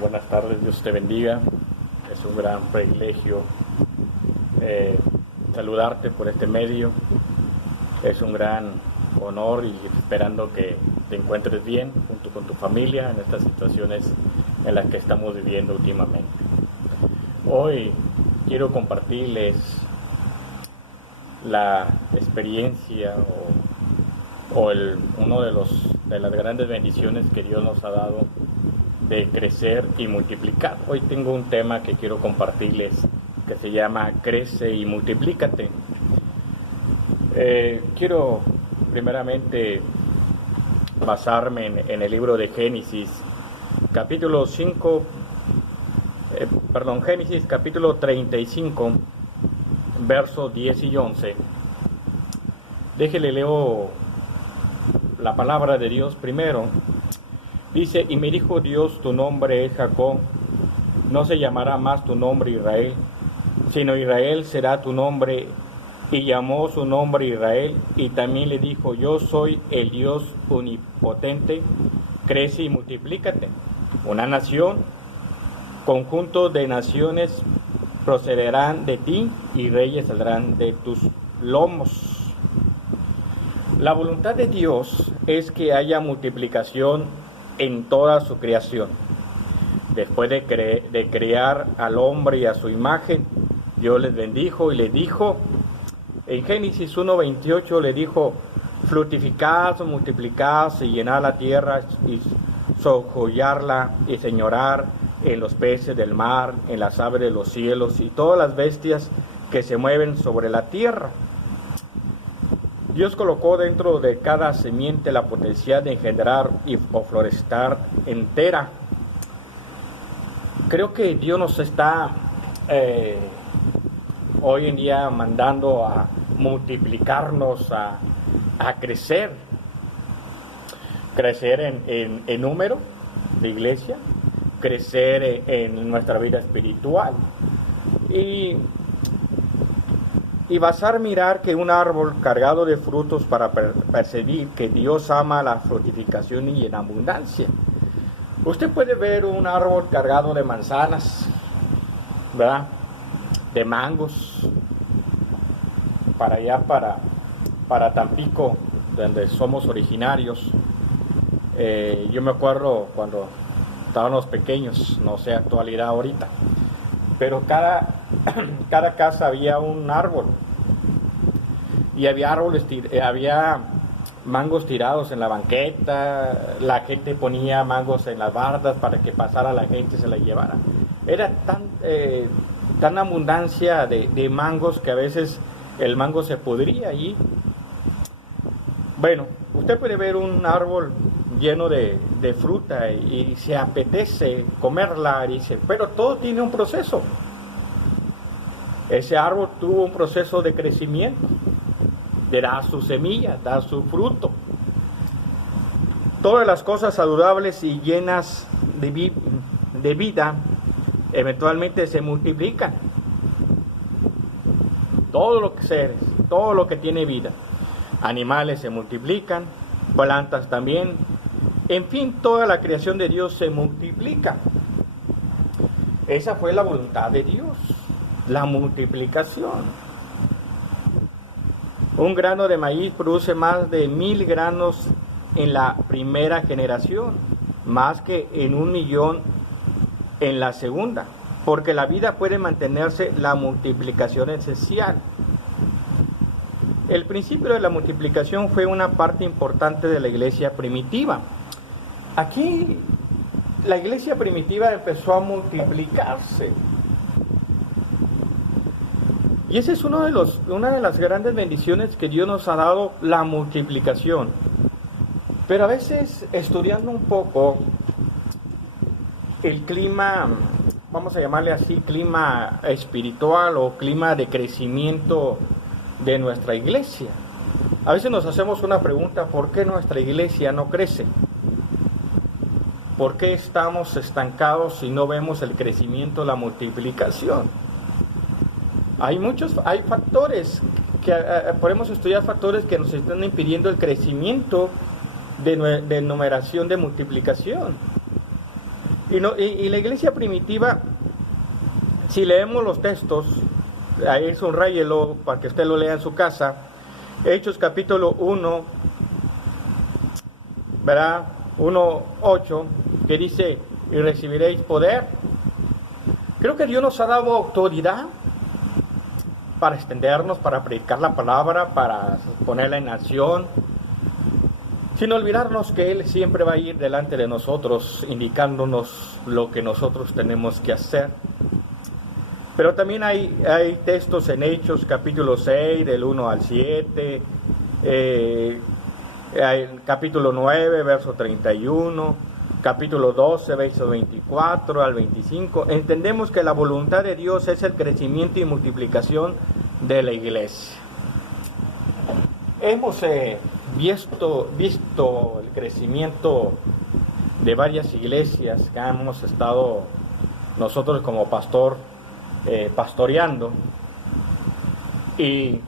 Buenas tardes, Dios te bendiga. Es un gran privilegio saludarte por este medio. Es un gran honor y esperando que te encuentres bien junto con tu familia en estas situaciones en las que estamos viviendo últimamente. Hoy quiero compartirles la experiencia uno de las grandes bendiciones que Dios nos ha dado de crecer y multiplicar. Hoy tengo un tema que quiero compartirles que se llama Crece y Multiplícate. Quiero primeramente basarme en el libro de Génesis, Génesis capítulo 35, versos 10 y 11. Déjele leo la palabra de Dios primero. Dice: y me dijo Dios, tu nombre es Jacob, no se llamará más tu nombre Israel, sino Israel será tu nombre. Y llamó su nombre Israel, y también le dijo: yo soy el Dios omnipotente, crece y multiplícate. Una nación, conjunto de naciones procederán de ti, y reyes saldrán de tus lomos. La voluntad de Dios es que haya multiplicación en toda su creación. Después de crear al hombre y a su imagen, Dios les bendijo y les dijo, en Génesis 1:28 le dijo: fructificad, multiplicad y llenad la tierra y sojuzgarla y señorar en los peces del mar, en las aves de los cielos y todas las bestias que se mueven sobre la tierra. Dios colocó dentro de cada semiente la potencial de engendrar o florecer entera. Creo que Dios nos está hoy en día mandando a multiplicarnos, a crecer en número de iglesia, crecer en nuestra vida espiritual y basar mirar que un árbol cargado de frutos para percibir que Dios ama la fructificación y en abundancia. Usted puede ver un árbol cargado de manzanas, ¿verdad?, de mangos, para allá, para Tampico, donde somos originarios. Yo me acuerdo cuando estábamos pequeños, no sé actualidad ahorita, pero cada casa había un árbol y había mangos tirados en la banqueta. La gente ponía mangos en las bardas para que pasara la gente y se la llevara. Era tan abundancia de mangos que a veces el mango se podría allí. Bueno, usted puede ver un árbol lleno de fruta y se apetece comerla, dice, pero todo tiene un proceso. Ese árbol tuvo un proceso de crecimiento, da su semilla, da su fruto. Todas las cosas saludables y llenas de vida eventualmente se multiplican. Todo lo que tiene vida, animales se multiplican, plantas también. En fin, toda la creación de Dios se multiplica. Esa fue la voluntad de Dios, la multiplicación. Un grano de maíz produce más de 1000 granos en la primera generación, más que en 1.000.000 en la segunda, porque la vida puede mantenerse, la multiplicación esencial. El principio de la multiplicación fue una parte importante de la iglesia primitiva. Aquí la iglesia primitiva empezó a multiplicarse. Y esa es una de las grandes bendiciones que Dios nos ha dado, la multiplicación. Pero a veces, estudiando un poco el clima, vamos a llamarle así, clima espiritual o clima de crecimiento de nuestra iglesia, a veces nos hacemos una pregunta: ¿por qué nuestra iglesia no crece? ¿Por qué estamos estancados y no vemos el crecimiento, la multiplicación? Hay factores que podemos estudiar, factores que nos están impidiendo el crecimiento de numeración, de multiplicación. Y la iglesia primitiva, si leemos los textos, ahí subrayelo para que usted lo lea en su casa, Hechos capítulo 1, ¿verdad? 1:8, que dice, y recibiréis poder. Creo que Dios nos ha dado autoridad para extendernos, para predicar la palabra, para ponerla en acción, sin olvidarnos que Él siempre va a ir delante de nosotros, indicándonos lo que nosotros tenemos que hacer. Pero también hay textos en Hechos capítulo 6, del 1 al 7, capítulo 9, verso 31, capítulo 12, verso 24 al 25. Entendemos que la voluntad de Dios es el crecimiento y multiplicación de la iglesia. Hemos visto el crecimiento de varias iglesias que hemos estado nosotros como pastor pastoreando, y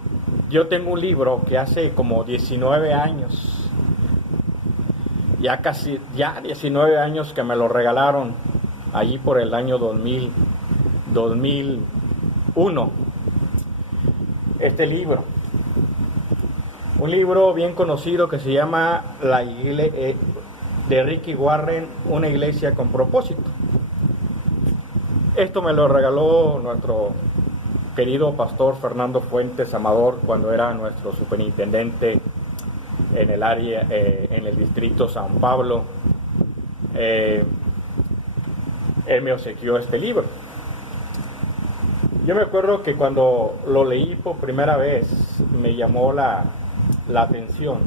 yo tengo un libro que hace como 19 años, ya 19 años que me lo regalaron allí por el año 2001, este libro, un libro bien conocido que se llama de Ricky Warren, Una iglesia con propósito. Esto me lo regaló nuestro querido pastor Fernando Fuentes Amador cuando era nuestro superintendente en el área, en el distrito San Pablo. Él me obsequió este libro. Yo me acuerdo que cuando lo leí por primera vez me llamó la atención.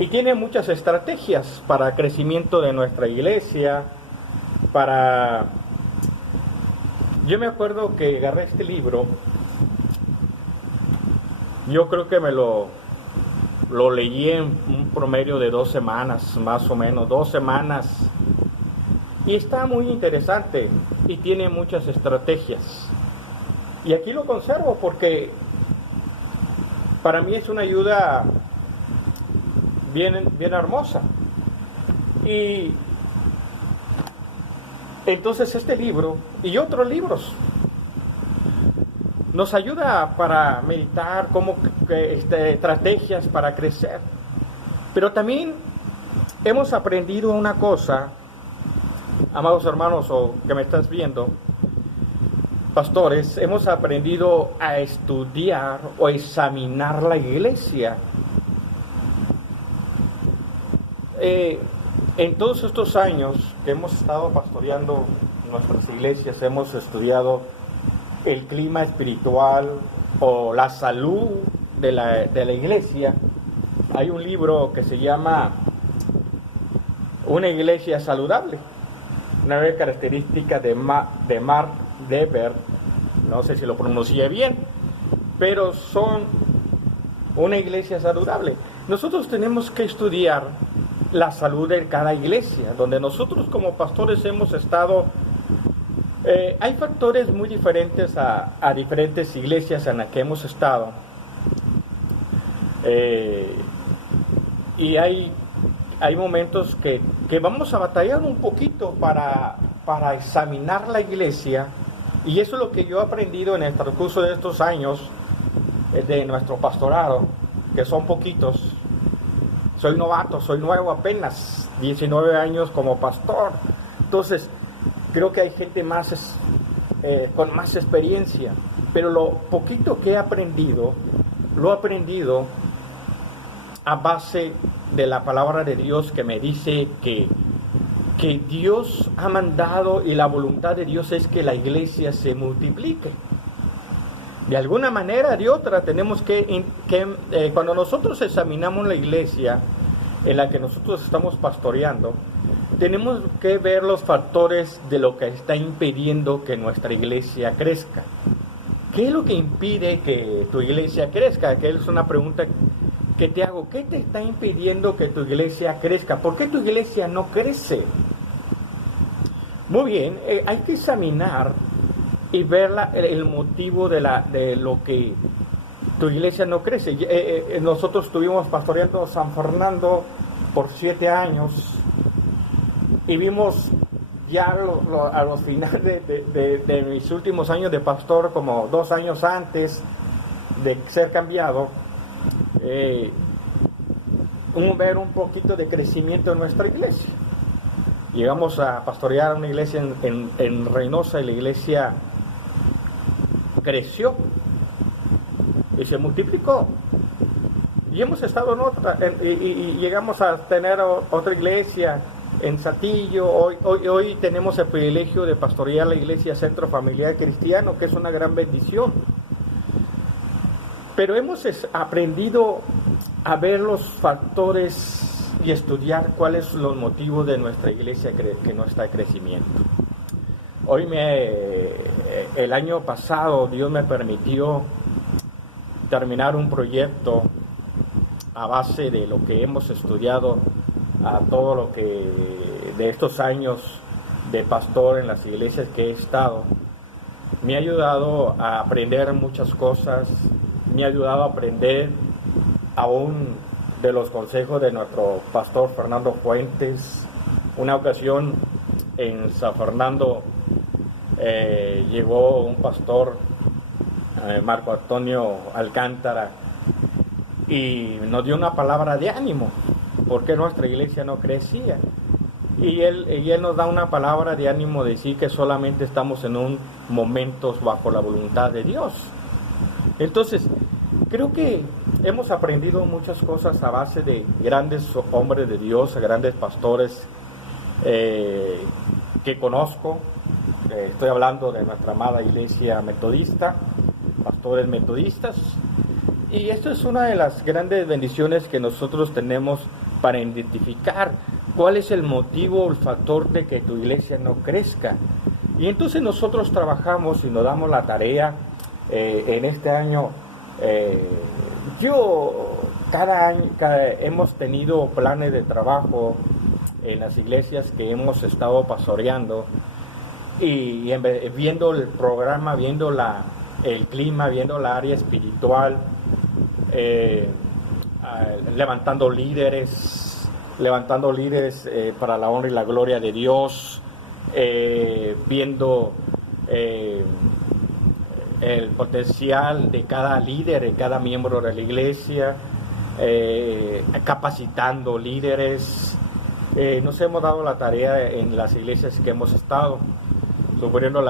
Y tiene muchas estrategias para el crecimiento de nuestra iglesia. Yo me acuerdo que agarré este libro, yo creo que me lo leí en un promedio de 2 semanas, más o menos, 2 semanas, y está muy interesante y tiene muchas estrategias. Y aquí lo conservo porque para mí es una ayuda bien hermosa. Y entonces este libro y otros libros nos ayuda para meditar estrategias para crecer. Pero también hemos aprendido una cosa, amados hermanos o que me estás viendo, pastores, hemos aprendido a estudiar o examinar la iglesia. En todos estos años que hemos estado pastoreando nuestras iglesias, hemos estudiado el clima espiritual o la salud de la iglesia. Hay un libro que se llama Una iglesia saludable, 9 características de Mark Dever, no sé si lo pronuncié bien, pero son una iglesia saludable. Nosotros tenemos que estudiar la salud de cada iglesia, donde nosotros como pastores hemos estado. Hay factores muy diferentes a diferentes iglesias en las que hemos estado, y hay momentos que vamos a batallar un poquito para examinar la iglesia, y eso es lo que yo he aprendido en el transcurso de estos años de nuestro pastorado, que son poquitos. Soy novato, soy nuevo apenas, 19 años como pastor. Entonces, creo que hay gente con más experiencia. Pero lo poquito que he aprendido, lo he aprendido a base de la palabra de Dios, que me dice que Dios ha mandado y la voluntad de Dios es que la iglesia se multiplique. De alguna manera de otra tenemos cuando nosotros examinamos la iglesia en la que nosotros estamos pastoreando, tenemos que ver los factores de lo que está impidiendo que nuestra iglesia crezca. ¿Qué es lo que impide que tu iglesia crezca? Que es una pregunta que te hago. ¿Qué te está impidiendo que tu iglesia crezca? ¿Por qué tu iglesia no crece? Muy bien, hay que examinar y ver el motivo de lo que tu iglesia no crece. Nosotros estuvimos pastoreando San Fernando por 7 años y vimos ya a los finales de mis últimos años de pastor, como 2 años antes de ser cambiado, ver un poquito de crecimiento en nuestra iglesia. Llegamos a pastorear una iglesia en Reynosa, y la iglesia creció y se multiplicó. Y hemos estado en otra, y llegamos a tener otra iglesia en Saltillo. Hoy tenemos el privilegio de pastorear la iglesia Centro Familiar Cristiano, que es una gran bendición. Pero hemos aprendido a ver los factores y estudiar cuáles son los motivos de nuestra iglesia que no está en crecimiento. El año pasado Dios me permitió terminar un proyecto a base de lo que hemos estudiado, a todo lo que de estos años de pastor en las iglesias que he estado. Me ha ayudado a aprender muchas cosas, me ha ayudado a aprender aún de los consejos de nuestro pastor Fernando Fuentes. Una ocasión en San Fernando llegó un pastor, Marco Antonio Alcántara, y nos dio una palabra de ánimo, porque nuestra iglesia no crecía. Y él nos da una palabra de ánimo, de decir que solamente estamos en un momentos bajo la voluntad de Dios. Entonces, creo que hemos aprendido muchas cosas a base de grandes hombres de Dios, grandes pastores que conozco. Estoy hablando de nuestra amada iglesia metodista, pastores metodistas. Y esto es una de las grandes bendiciones que nosotros tenemos para identificar cuál es el motivo o el factor de que tu iglesia no crezca. Y entonces nosotros trabajamos y nos damos la tarea en este año. Cada año hemos tenido planes de trabajo en las iglesias que hemos estado pastoreando, y viendo el programa, viendo el clima, viendo la área espiritual, levantando líderes para la honra y la gloria de Dios, viendo el potencial de cada líder, de cada miembro de la iglesia, capacitando líderes. Nos hemos dado la tarea en las iglesias que hemos estado, suponiendo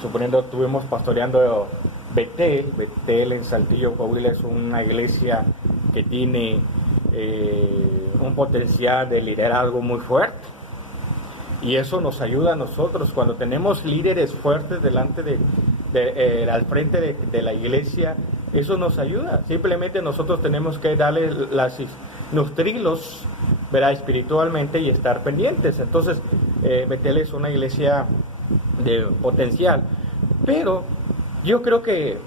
suponiendo estuvimos pastoreando Betel en Saltillo, Coahuila. Es una iglesia que tiene un potencial de liderazgo muy fuerte, y eso nos ayuda a nosotros cuando tenemos líderes fuertes delante al frente de la iglesia. Eso nos ayuda. Simplemente nosotros tenemos que nutrirlos, ¿verdad?, espiritualmente, y estar pendientes. Entonces, Betel es una iglesia de potencial, pero yo creo que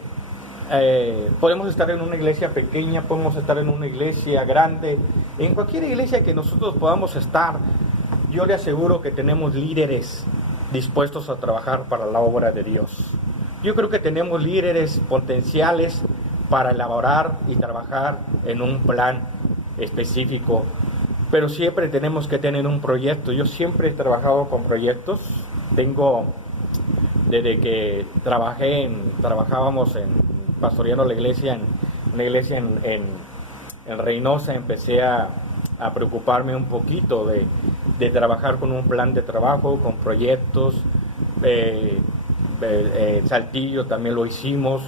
podemos estar en una iglesia pequeña, podemos estar en una iglesia grande, en cualquier iglesia que nosotros podamos estar. Yo le aseguro que tenemos líderes dispuestos a trabajar para la obra de Dios. Yo creo que tenemos líderes potenciales para elaborar y trabajar en un plan específico, pero siempre tenemos que tener un proyecto. Yo siempre he trabajado con proyectos. Desde que trabajábamos pastoreando la iglesia, una iglesia en Reynosa, empecé a preocuparme un poquito de trabajar con un plan de trabajo, con proyectos. Saltillo también lo hicimos.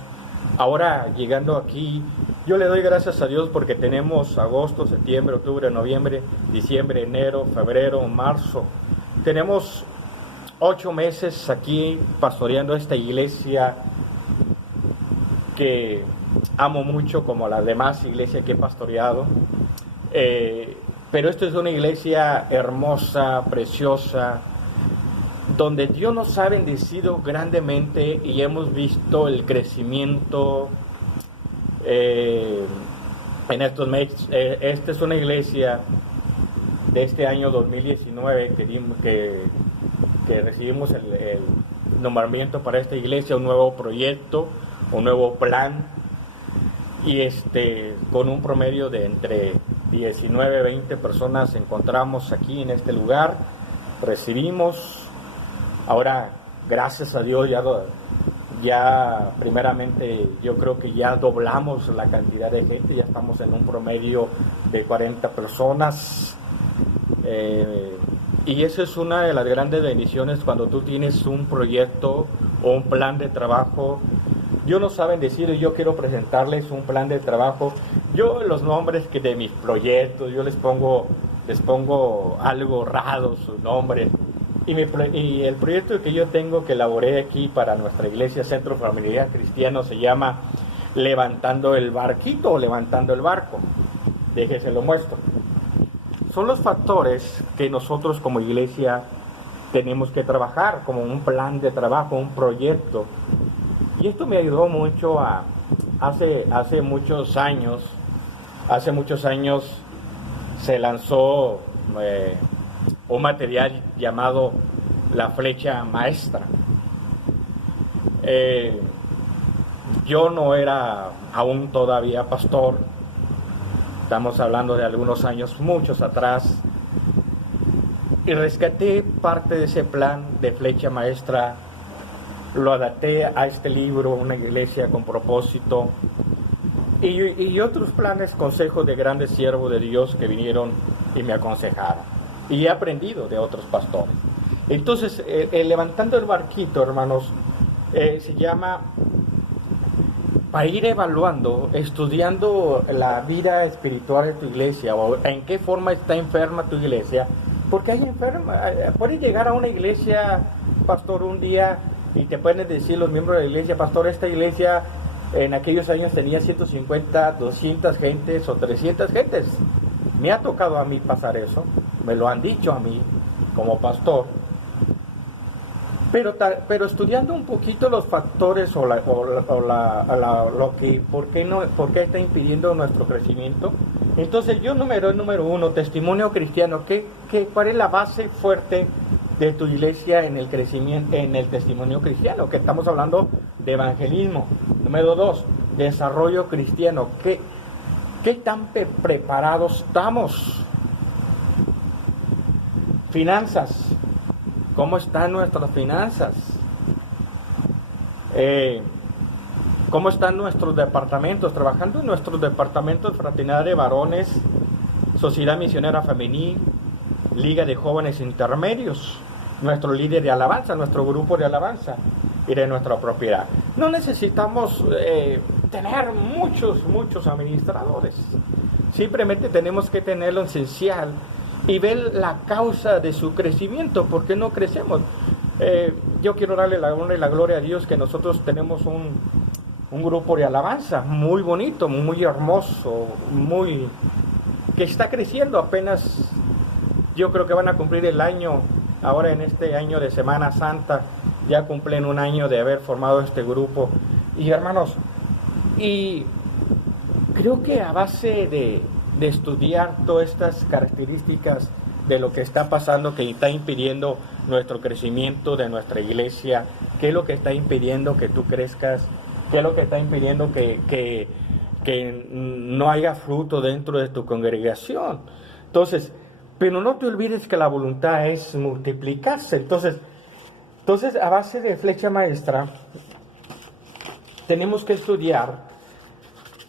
Ahora, llegando aquí, yo le doy gracias a Dios porque tenemos agosto, septiembre, octubre, noviembre, diciembre, enero, febrero, marzo. Tenemos 8 meses aquí pastoreando esta iglesia que amo mucho, como las demás iglesias que he pastoreado. Pero esta es una iglesia hermosa, preciosa, donde Dios nos ha bendecido grandemente y hemos visto el crecimiento en estos meses. Esta es una iglesia de este año 2019 que recibimos el nombramiento para esta iglesia, un nuevo proyecto, un nuevo plan, y con un promedio de entre 19, 20 personas encontramos aquí en este lugar, recibimos. Ahora, gracias a Dios, ya primeramente yo creo que ya doblamos la cantidad de gente, ya estamos en un promedio de 40 personas. Y eso es una de las grandes bendiciones cuando tú tienes un proyecto o un plan de trabajo. Yo no saben decir, yo quiero presentarles un plan de trabajo. Yo los nombres que de mis proyectos, yo les pongo algo raro, sus nombres. Y el proyecto que yo tengo, que elaboré aquí para nuestra iglesia Centro Familiar Cristiano, se llama Levantando el Barquito o Levantando el Barco. Déjese lo muestro. Son los factores que nosotros como iglesia tenemos que trabajar, como un plan de trabajo, un proyecto. Y esto me ayudó mucho hace muchos años se lanzó un material llamado La Flecha Maestra. Yo no era aún todavía pastor, estamos hablando de algunos años, muchos atrás, y rescaté parte de ese plan de Flecha Maestra, lo adapté a este libro, Una Iglesia con Propósito, y otros planes, consejos de grandes siervos de Dios que vinieron y me aconsejaron. Y he aprendido de otros pastores. Entonces, Levantando el Barquito, hermanos, se llama para ir evaluando, estudiando la vida espiritual de tu iglesia, o en qué forma está enferma tu iglesia, porque hay enferma. Puedes llegar a una iglesia, pastor, un día, y te pueden decir los miembros de la iglesia, pastor, esta iglesia en aquellos años tenía 150, 200 gentes o 300 gentes. Me ha tocado a mí pasar eso, me lo han dicho a mí como pastor, pero estudiando un poquito los factores por qué está impidiendo nuestro crecimiento. Entonces yo número uno, testimonio cristiano, ¿cuál es la base fuerte de tu iglesia en el crecimiento, en el testimonio cristiano? Que estamos hablando de evangelismo. Número 2, desarrollo cristiano. ¿Qué tan preparados estamos? Finanzas. ¿Cómo están nuestras finanzas? ¿Cómo están nuestros departamentos? Trabajando en nuestros departamentos, Fraternidad de Varones, Sociedad Misionera Femenil, Liga de Jóvenes Intermedios, nuestro líder de alabanza, nuestro grupo de alabanza y de nuestra propiedad. No necesitamos tener muchos administradores. Simplemente tenemos que tener lo esencial y ver la causa de su crecimiento. ¿Por qué no crecemos? Yo quiero darle la honra y la gloria a Dios que nosotros tenemos un grupo de alabanza muy bonito, muy hermoso, que está creciendo. Apenas yo creo que van a cumplir el año, ahora en este año de Semana Santa, ya cumplen un año de haber formado este grupo. Y hermanos, y creo que a base de estudiar todas estas características de lo que está pasando, que está impidiendo nuestro crecimiento de nuestra iglesia, qué es lo que está impidiendo que tú crezcas, qué es lo que está impidiendo que no haya fruto dentro de tu congregación. Entonces, pero no te olvides que la voluntad es multiplicarse. Entonces a base de Flecha Maestra, tenemos que estudiar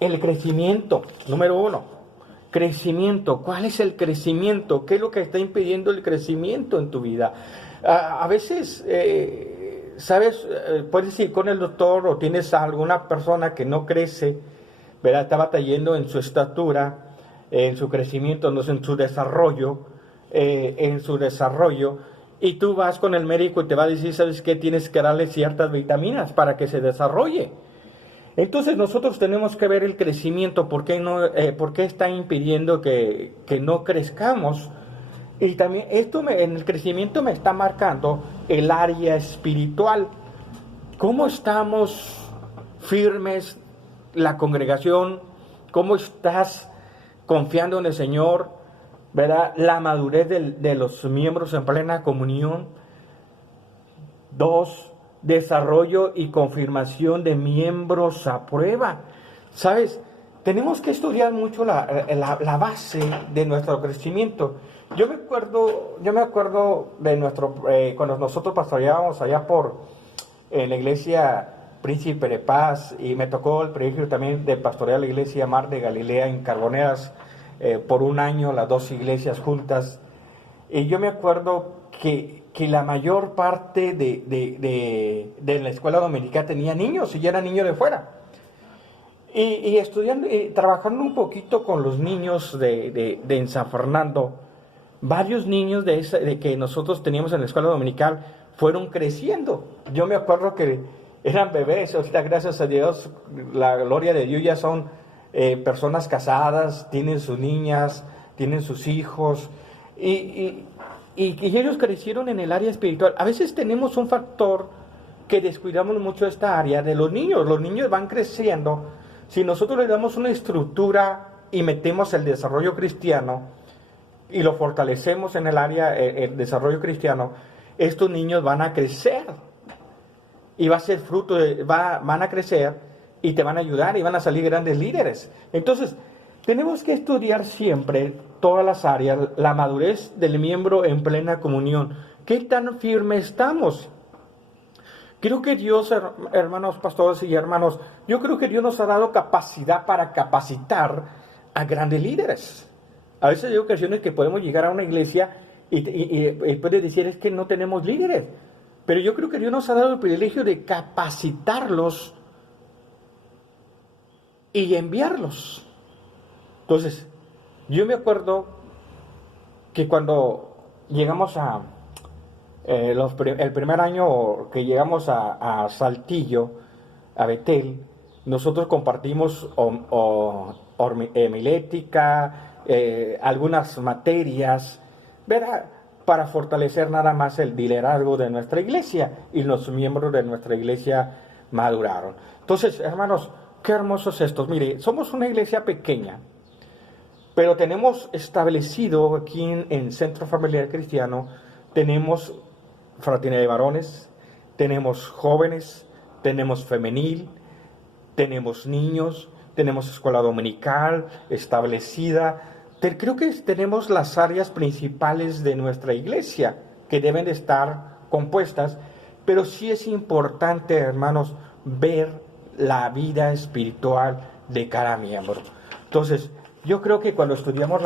el crecimiento. Número 1, crecimiento. ¿Cuál es el crecimiento? ¿Qué es lo que está impidiendo el crecimiento en tu vida? A veces, ¿sabes? Puedes ir con el doctor o tienes a alguna persona que no crece, ¿verdad? Está batallando en su estatura, en su crecimiento, no en su desarrollo, y tú vas con el médico y te va a decir, ¿sabes qué? Tienes que darle ciertas vitaminas para que se desarrolle. Entonces nosotros tenemos que ver el crecimiento, por qué está impidiendo que no crezcamos. Y también en el crecimiento me está marcando el área espiritual. ¿Cómo estamos firmes la congregación? ¿Cómo estás confiando en el Señor? ¿Verdad? La madurez de los miembros en plena comunión. 2, desarrollo y confirmación de miembros a prueba. ¿Sabes? tenemos que estudiar mucho la base de nuestro crecimiento. Yo me acuerdo de cuando nosotros pastoreábamos allá en la iglesia Príncipe de Paz, y me tocó el privilegio también de pastorear la iglesia Mar de Galilea en Carboneras por un año, las dos iglesias juntas. Y yo me acuerdo que la mayor parte de la escuela dominical tenía niños, y ya eran niños de fuera. Y estudiando, trabajando un poquito con los niños en San Fernando, varios niños de que nosotros teníamos en la escuela dominical fueron creciendo. Yo me acuerdo que eran bebés, ahorita gracias a Dios, la gloria de Dios, ya son personas casadas, tienen sus niñas, tienen sus hijos, y ellos crecieron en el área espiritual. A veces tenemos un factor que descuidamos mucho esta área de los niños van creciendo. Si nosotros le damos una estructura y metemos el desarrollo cristiano y lo fortalecemos en el área, el desarrollo cristiano, estos niños van a crecer y va a ser fruto van a crecer y te van a ayudar y van a salir grandes líderes. Entonces, tenemos que estudiar siempre todas las áreas, la madurez del miembro en plena comunión. ¿Qué tan firme estamos? Creo que Dios, hermanos pastores y hermanos, yo creo que Dios nos ha dado capacidad para capacitar a grandes líderes. A veces hay ocasiones que podemos llegar a una iglesia y puede decir es que no tenemos líderes. Pero yo creo que Dios nos ha dado el privilegio de capacitarlos y enviarlos. Entonces, yo me acuerdo que cuando llegamos el primer año que llegamos a Saltillo, a Betel, nosotros compartimos homilética, algunas materias, ¿verdad?, para fortalecer nada más el liderazgo de nuestra iglesia, y los miembros de nuestra iglesia maduraron. Entonces, hermanos, qué hermosos estos. Mire, somos una iglesia pequeña, pero tenemos establecido aquí en Centro Familiar Cristiano, tenemos fraternidad de varones, tenemos jóvenes, tenemos femenil, tenemos niños, tenemos escuela dominical establecida. Creo que tenemos las áreas principales de nuestra iglesia que deben de estar compuestas, pero sí es importante, hermanos, ver la vida espiritual de cada miembro. Entonces, yo creo que cuando estudiamos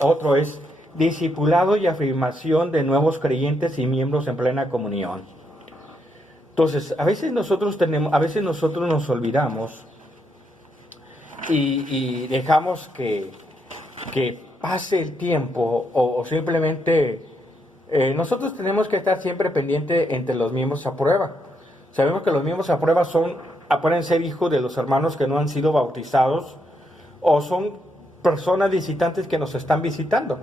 otro es discipulado y afirmación de nuevos creyentes y miembros en plena comunión. Entonces, a veces nosotros nos olvidamos y dejamos que pase el tiempo o simplemente nosotros tenemos que estar siempre pendiente entre los miembros a prueba. Sabemos que los miembros a prueba pueden ser hijos de los hermanos que no han sido bautizados, o son personas visitantes que nos están visitando.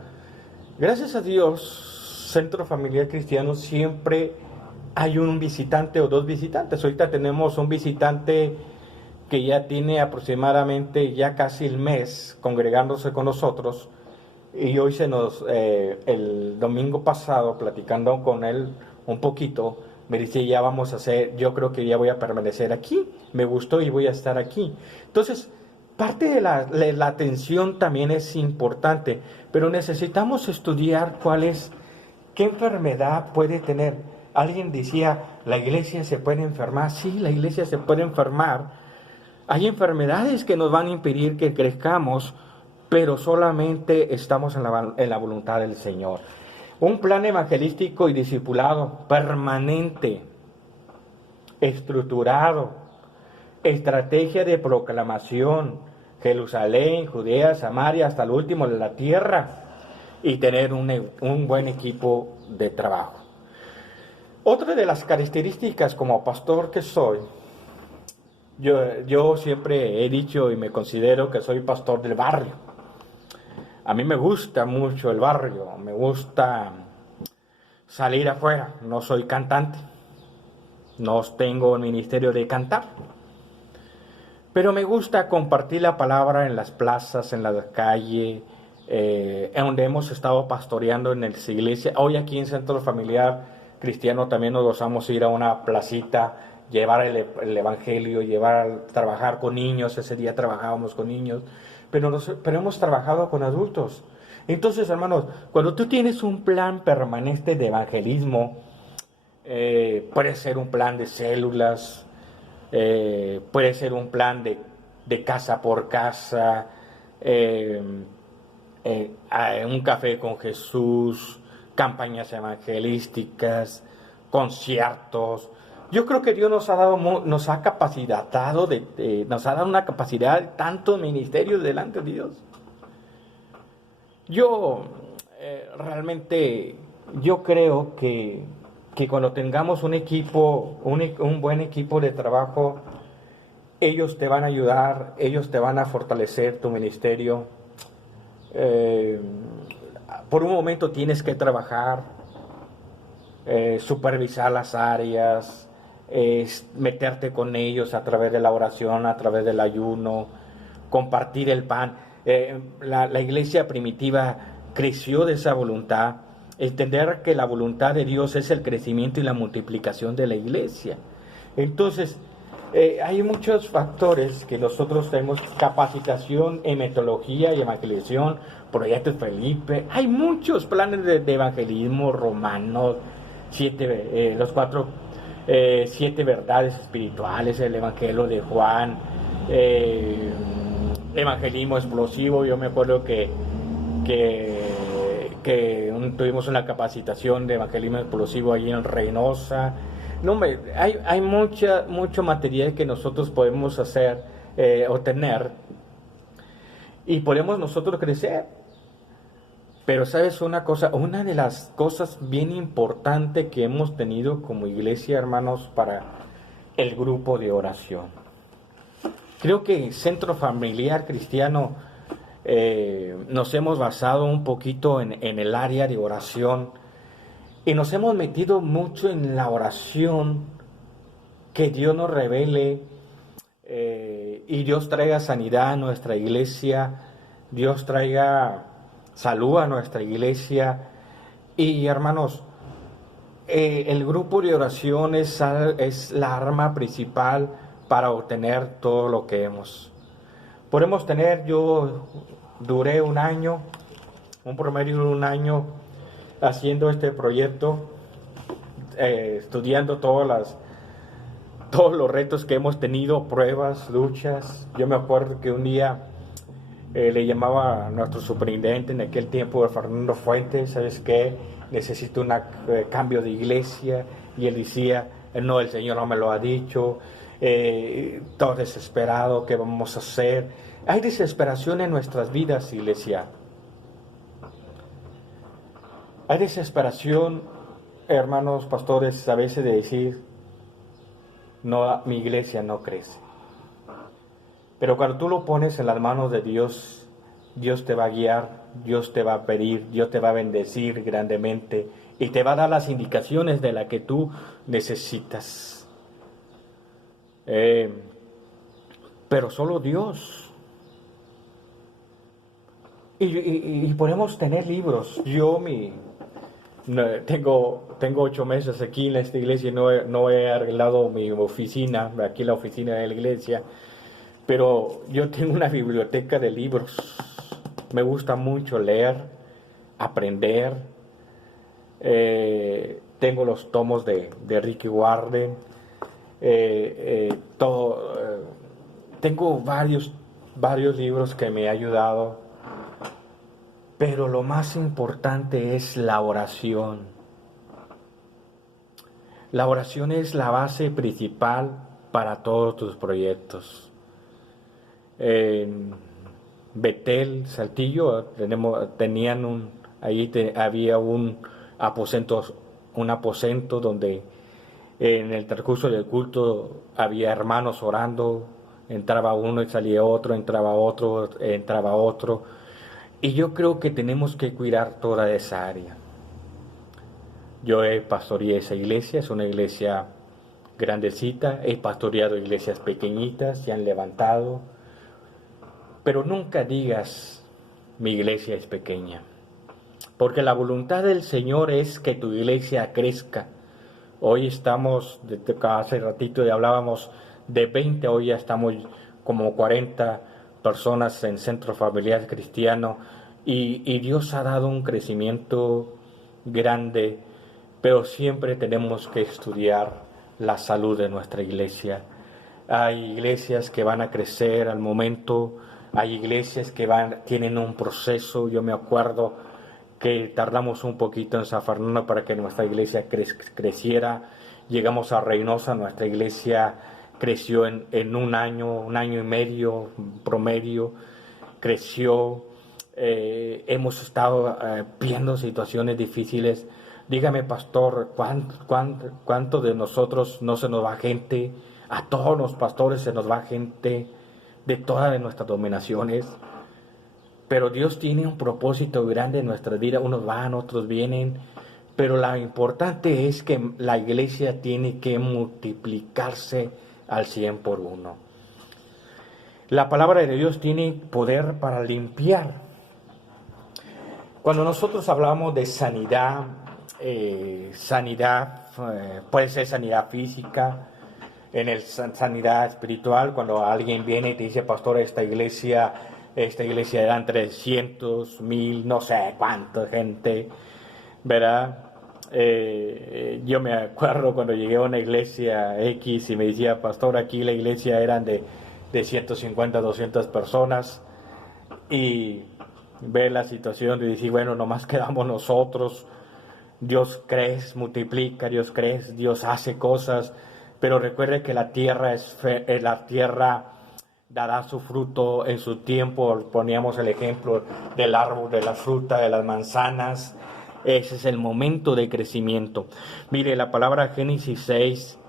Gracias a Dios, Centro Familiar Cristiano, siempre hay un visitante o dos visitantes. Ahorita tenemos un visitante que ya tiene aproximadamente ya casi el mes congregándose con nosotros, y hoy el domingo pasado, platicando con él un poquito, me dice, ya vamos a yo creo que ya voy a permanecer aquí, me gustó y voy a estar aquí. Entonces, parte de la atención también es importante, pero necesitamos estudiar qué enfermedad puede tener. Alguien decía, ¿la iglesia se puede enfermar? Sí, la iglesia se puede enfermar. Hay enfermedades que nos van a impedir que crezcamos, pero solamente estamos en la voluntad del Señor. Un plan evangelístico y discipulado permanente, estructurado, estrategia de proclamación, Jerusalén, Judea, Samaria, hasta el último de la tierra, y tener un buen equipo de trabajo. Otra de las características como pastor que soy, yo siempre he dicho y me considero que soy pastor del barrio. A mí me gusta mucho el barrio, me gusta salir afuera. No soy cantante, no tengo el ministerio de cantar, pero me gusta compartir la palabra en las plazas, en la calle, en donde hemos estado pastoreando en esa iglesia. Hoy aquí en Centro Familiar Cristiano también nos gozamos ir a una placita llevar el evangelio, trabajar con niños. Ese día trabajábamos con niños, pero hemos trabajado con adultos. Entonces, hermanos, cuando tú tienes un plan permanente de evangelismo, puede ser un plan de células, puede ser un plan de casa por casa, un café con Jesús, campañas evangelísticas, conciertos. Yo creo que Dios nos ha capacitado, nos ha dado una capacidad de tantos ministerios delante de Dios. Yo realmente, yo creo que cuando tengamos un equipo, un buen equipo de trabajo, ellos te van a ayudar, ellos te van a fortalecer tu ministerio. Por un momento tienes que trabajar, supervisar las áreas, meterte con ellos a través de la oración, a través del ayuno, compartir el pan. La iglesia primitiva creció de esa voluntad, entender que la voluntad de Dios es el crecimiento y la multiplicación de la iglesia. Entonces, hay muchos factores que nosotros tenemos: capacitación en metodología y evangelización, proyectos Felipe. Hay muchos planes de evangelismo, Romanos, 7 verdades espirituales, el evangelio de Juan, evangelismo explosivo. Yo me acuerdo que tuvimos una capacitación de evangelismo explosivo allí en Reynosa. No, hay mucho material que nosotros podemos hacer, obtener, y podemos nosotros crecer. Pero sabes una cosa, una de las cosas bien importantes que hemos tenido como iglesia, hermanos, para el grupo de oración. Creo que en Centro Familiar Cristiano nos hemos basado un poquito en el área de oración, y nos hemos metido mucho en la oración, que Dios nos revele y Dios traiga sanidad a nuestra iglesia, Dios traiga salud a nuestra iglesia. Y hermanos, el grupo de oración es la arma principal para obtener todo lo que podemos tener. Yo duré un promedio de un año haciendo este proyecto, estudiando todos los retos que hemos tenido, pruebas, luchas. Yo me acuerdo que un día le llamaba a nuestro superintendente en aquel tiempo, Fernando Fuentes: ¿sabes qué? Necesito un cambio de iglesia. Y él decía: no, el Señor no me lo ha dicho. Todo desesperado, ¿qué vamos a hacer? Hay desesperación en nuestras vidas, iglesia. Hay desesperación, hermanos pastores, a veces de decir: no, mi iglesia no crece. Pero cuando tú lo pones en las manos de Dios, Dios te va a guiar, Dios te va a pedir, Dios te va a bendecir grandemente y te va a dar las indicaciones de las que tú necesitas. Pero solo Dios. Y podemos tener libros. Tengo 8 meses aquí en esta iglesia y no he arreglado mi oficina, aquí la oficina de la iglesia, pero yo tengo una biblioteca de libros. Me gusta mucho leer, aprender. Tengo los tomos de Ricky Warren, tengo varios libros que me han ayudado. Pero lo más importante es la oración. La oración es la base principal para todos tus proyectos. En Betel, Saltillo, había un aposento donde en el transcurso del culto había hermanos orando. Entraba uno y salía otro, entraba otro. Y yo creo que tenemos que cuidar toda esa área. Yo he pastoreado esa iglesia, es una iglesia grandecita. He pastoreado iglesias pequeñitas, se han levantado. Pero nunca digas: mi iglesia es pequeña. Porque la voluntad del Señor es que tu iglesia crezca. Hoy estamos, hace ratito ya hablábamos de 20, hoy ya estamos como 40 personas en Centro Familiar Cristiano y Dios ha dado un crecimiento grande, pero siempre tenemos que estudiar la salud de nuestra iglesia. Hay iglesias que van a crecer al momento, hay iglesias que tienen un proceso. Yo me acuerdo que tardamos un poquito en San Fernando para que nuestra iglesia creciera. Llegamos a Reynosa, nuestra iglesia creció en un año y medio promedio, creció. Hemos estado viendo situaciones difíciles. Dígame, pastor, ¿cuánto de nosotros no se nos va gente? A todos los pastores se nos va gente de todas nuestras dominaciones. Pero Dios tiene un propósito grande en nuestra vida. Unos van, otros vienen. Pero lo importante es que la iglesia tiene que multiplicarse al 100 por uno. La palabra de Dios tiene poder para limpiar. Cuando nosotros hablamos de sanidad, puede ser sanidad física, sanidad espiritual. Cuando alguien viene y te dice, pastor, esta iglesia eran 300, 1000, no sé cuánta gente, ¿verdad? Yo me acuerdo cuando llegué a una iglesia X y me decía, pastor, aquí la iglesia eran de 150, 200 personas, y ver la situación y decir, bueno, nomás quedamos nosotros. Dios crece, multiplica, Dios hace cosas, pero recuerde que la tierra dará su fruto en su tiempo. Poníamos el ejemplo del árbol, de la fruta, de las manzanas. Ese es el momento de crecimiento. Mire, la palabra Génesis 6